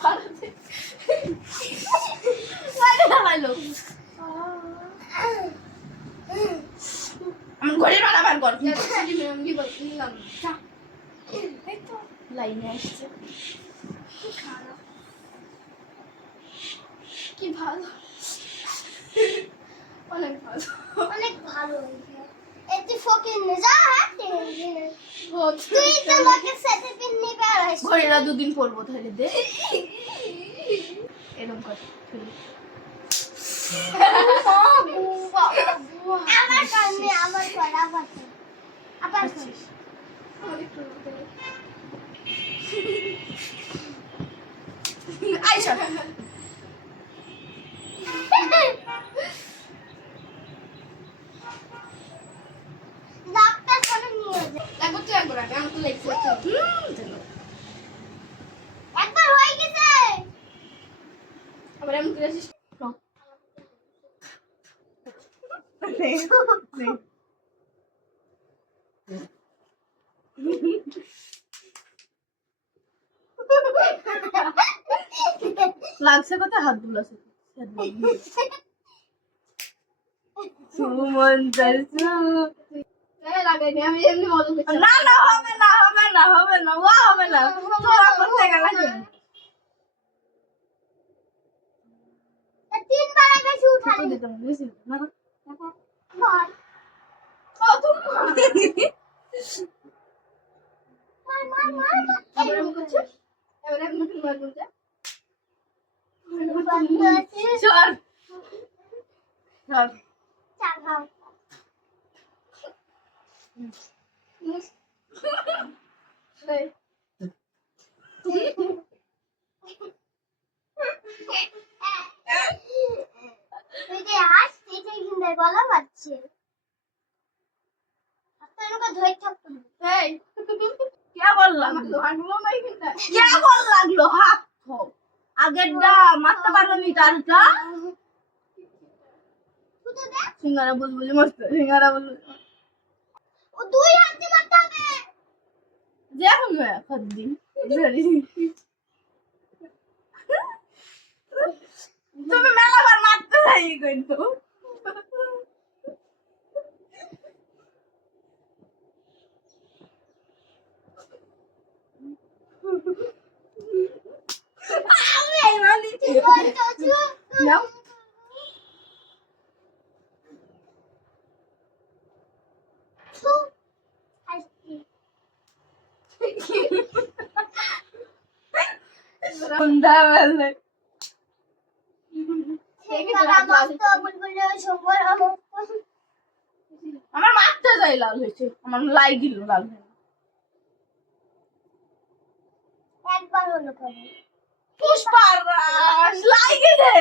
ভারতে বাইরে লাগাইলো আমার ঘরে বাড়া বার কর লাইনে আসছে কি ভালো? অনেক ভালো। অনেক ভালো এতে ফকির নে যা তুই তোমাকে সাথে পিন নিবে আর আসিস। ঘড়িটা দুদিন পরবো তাহলে দে এরকম কর আমার কারণে আমার কর কর। আবার কর। আইসা একবার হয়ে গেছে আবার এমন করে আসিস লাগছে কথা হাত বুলাছে সুমন দর্শু আমি এমনি মজা করছি। না না হবে না হবে না হবে না ও হবে না। তোরা করতে গেলে তিনবার আগে তো উঠালি দিতাম বুঝছি না না। মার তুমি মার মার মার আবার এমন করছিস এবার এমন করে মার বলতে বন্ধ আছে চল। চল চাগাও গলা পাচ্ছে লাগল হাত থো আগের ডা মারতে পারল নি তারটা? সিঙ্গারা বুলবুলি মস্ত সিঙ্গারা বুলবুলি ও দুই হাত দিয়ে মারতে হবে যেমন খদ্দি তুমি মেলাবার মারতে যাই কিন্তু আমি আমার মারতে যাই লাল হয়েছে। আমার লাই গিল লাল হয়ে একবার হলো পুষ্পার লাই গেছে